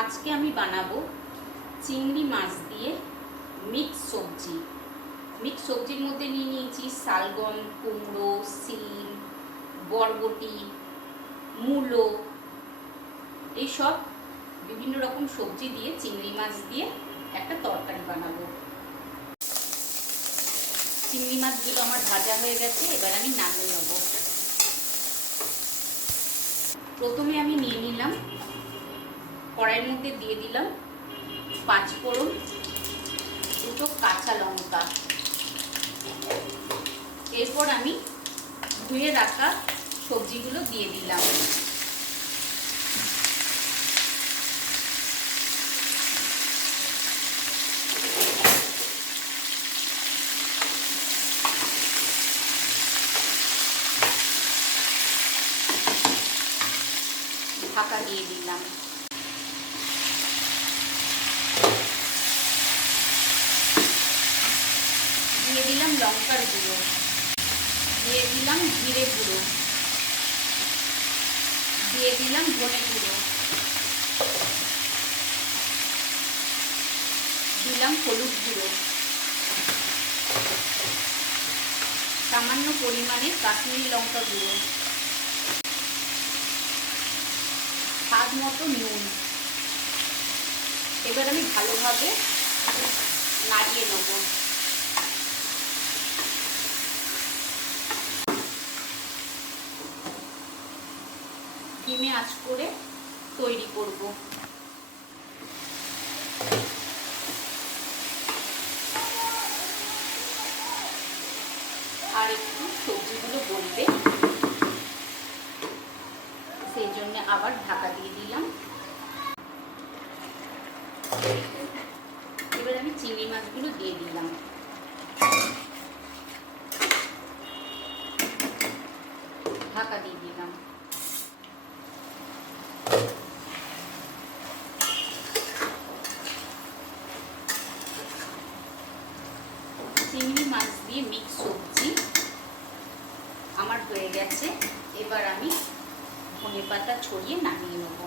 আজকে আমি বানাবো চিংড়ি মাছ দিয়ে মিক্স সবজি। মিক্স সবজির মধ্যে নিয়ে নিয়েছি শালগম, কুমড়ো, শিম, বরবটি, মূলো, এইসব বিভিন্ন রকম সবজি দিয়ে চিংড়ি মাছ দিয়ে একটা তরকারি বানাবো। চিংড়ি মাছগুলো আমার ভাজা হয়ে গেছে, এবার আমি নামিয়ে নেব। প্রথমে আমি নিয়ে নিলাম, কড়াইয়ের মধ্যে দিয়ে দিলাম 5 ফোড়ন, 2টো কাঁচা লঙ্কা। এরপর আমি ধুয়ে রাখা সবজিগুলো দিয়ে দিলাম। ঢাকা দিয়ে দিলাম। দিয়ে দিলাম লঙ্কার গুঁড়ো, দিয়ে দিলাম জিরে গুঁড়ো, দিয়ে দিলাম ধনে গুঁড়ো, দিলাম হলুদ গুঁড়ো, সামান্য পরিমাণে কাশ্মীরি লঙ্কা গুঁড়ো, স্বাদ মতো নুন। এবার আমি ভালোভাবে নাড়িয়ে নেব। ডিমে আঁচ করে তৈরি করব। আর একটু সবজিগুলো গলবে, সেই জন্য আবার ঢাকা দিয়ে দিলাম। এবার আমি চিংড়ি মাছগুলো দিয়ে দিলাম। ঢাকা দিয়ে দিলাম। চিংড়ি মাছ দিয়ে মিক্স সবজি আমার হয়ে গেছে। এবার আমি ধনেপাতা ছড়িয়ে নামিয়ে নেব।